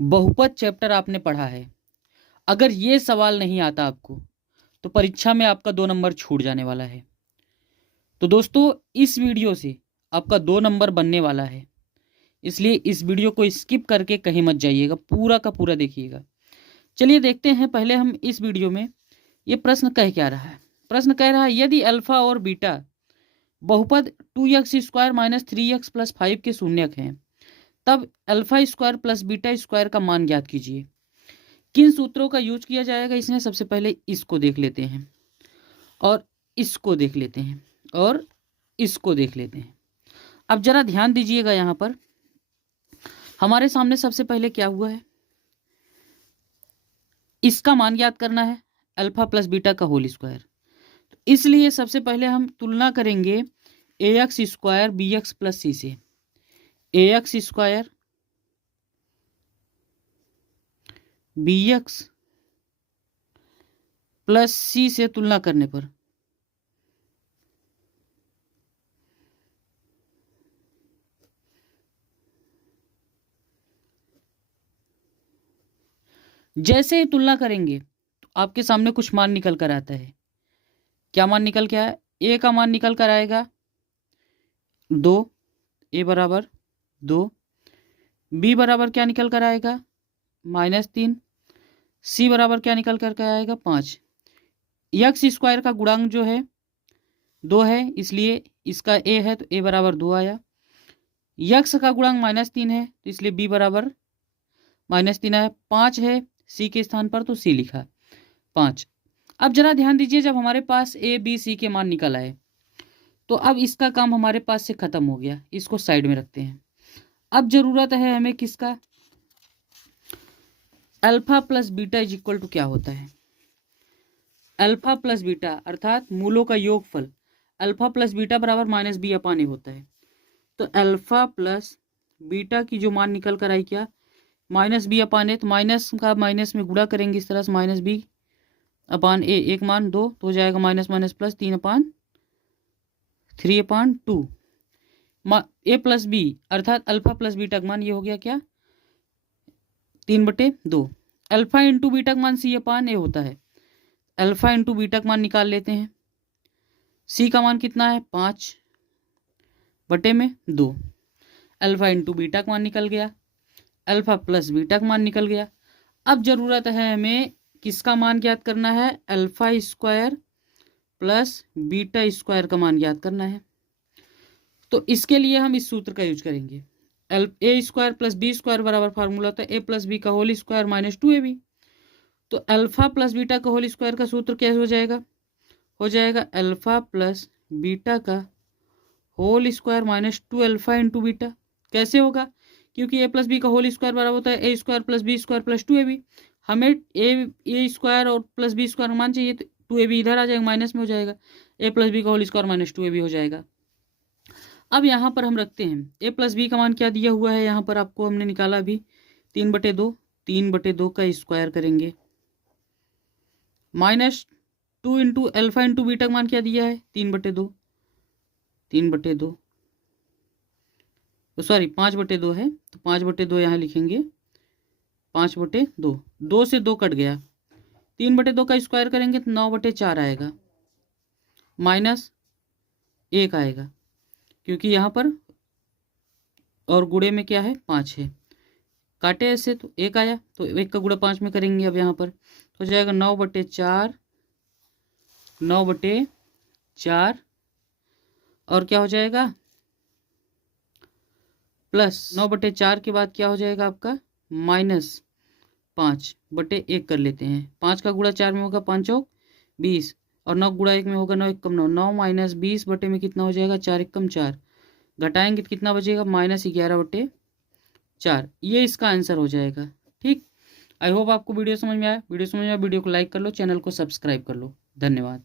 बहुपद चैप्टर आपने पढ़ा है, अगर ये सवाल नहीं आता आपको तो परीक्षा में आपका 2 नंबर छूट जाने वाला है। तो दोस्तों इस वीडियो से आपका 2 नंबर बनने वाला है, इसलिए इस वीडियो को स्किप करके कहीं मत जाइएगा, पूरा का पूरा देखिएगा। चलिए देखते हैं पहले हम इस वीडियो में ये प्रश्न कह क्या रहा है। प्रश्न कह रहा है यदि अल्फा और बीटा बहुपद 2x² माइनस 3x प्लस 5 के शून्यक हैं तब alpha square plus beta square का मान ज्ञात कीजिए। किन सूत्रों का यूज किया जाएगा इसमें? सबसे पहले इसको देख लेते हैं और इसको देख लेते हैं और इसको देख लेते हैं। अब जरा ध्यान दीजिएगा, यहाँ पर हमारे सामने सबसे पहले क्या हुआ है, इसका मान ज्ञात करना है अल्फा प्लस बीटा का होल स्क्वायर। तो इसलिए सबसे पहले हम तुलना करेंगे ax स्क्वायर bx प्लस सी से। ax स्क्वायर bx प्लस सी से तुलना करने पर जैसे ही तुलना करेंगे तो आपके सामने कुछ मान निकल कर आता है। क्या मान निकल के आया? ए का मान निकल कर आएगा 2, ए बराबर 2, बी बराबर क्या निकल कर आएगा -3, सी बराबर क्या निकल कर आएगा 5। यक्स स्क्वायर का गुणांक जो है 2 है, इसलिए इसका ए है तो ए बराबर 2 आया। यक्स का गुणांक -3 है तो इसलिए बी बराबर -3 आया। 5 है सी के स्थान पर तो सी लिखा 5। अब जरा ध्यान दीजिए, जब हमारे पास ए बी सी के मान निकल आए तो अब इसका काम हमारे पास से खत्म हो गया, इसको साइड में रखते हैं। अब जरूरत है हमें किसका? Alpha plus beta is equal to क्या होता है? अल्फा प्लस बीटा अर्थात मूलों का योगफल अल्फा प्लस बीटा बराबर -b अपान ए होता है। तो अल्फा प्लस बीटा की जो मान निकल कर आई क्या -b अपान ए, तो माइनस का माइनस में गुणा करेंगे इस तरह से -b अपान ए, एक मान 2 तो हो जाएगा माइनस माइनस प्लस 3/2 ए प्लस बी अर्थात अल्फा प्लस बीटा का मान ये हो गया क्या 3/2। अल्फा इंटू बीटा का मान सी अपान ए होता है। अल्फा इंटू बीटा का मान निकाल लेते हैं। सी का मान कितना है 5/2। अल्फा इंटू बीटा का मान निकल गया, अल्फा प्लस बीटा का मान निकल गया। अब जरूरत है हमें किसका मान ज्ञात करना है? Alpha square plus beta square का मान ज्ञात करना है। तो इसके लिए हम इस सूत्र का यूज करेंगे। A square plus B square बराबर फार्मूला होता है ए प्लस बी का होल स्क्वायर -2ab। तो अल्फा प्लस बीटा का होल स्क्वायर का सूत्र कैसे हो जाएगा? हो जाएगा अल्फा प्लस बीटा का whole square -2 alpha into beta. कैसे होगा? क्योंकि ए प्लस बी का होल स्क्वायर बराबर होता है A square plus B square plus 2ab। हमें ए स्क्वायर और प्लस बी स्क्वायर मान चाहिए तो 2ab इधर आ जाएगा, माइनस में हो जाएगा, ए प्लस बी का होल स्क्वायर -2ab हो जाएगा। अब यहाँ पर हम रखते हैं ए प्लस बी का मान क्या दिया हुआ है, यहाँ पर आपको हमने निकाला अभी 3/2, 3/2 का स्क्वायर करेंगे -2 इंटू अल्फा इंटू बीटा का मान क्या दिया है 3/2, 3/2 तो सॉरी 5/2 है तो 5/2 यहाँ लिखेंगे 5/2, 2 से 2 कट गया, 3/2 का स्क्वायर करेंगे तो 9/4 आएगा, -1 आएगा क्योंकि यहाँ पर और गुणे में क्या है 5 है, काटे ऐसे तो 1 आया तो 1 का गुणा 5 में करेंगे। अब यहाँ पर हो जाएगा 9/4, 9/4 और क्या हो जाएगा प्लस 9/4 के बाद क्या हो जाएगा आपका -5/1 कर लेते हैं। 5 का गुणा 4 में होगा 5 चौक 20 और 9 गुणा 1 में होगा 9 1 कम 9, 9 माइनस 20 बटे में कितना हो जाएगा 4 1 कम 4, घटाएंगे तो कितना बचेगा -11/4। ये इसका आंसर हो जाएगा। ठीक, आई होप आपको वीडियो समझ में आया। वीडियो समझ में आया वीडियो को लाइक कर लो, चैनल को सब्सक्राइब कर लो। धन्यवाद।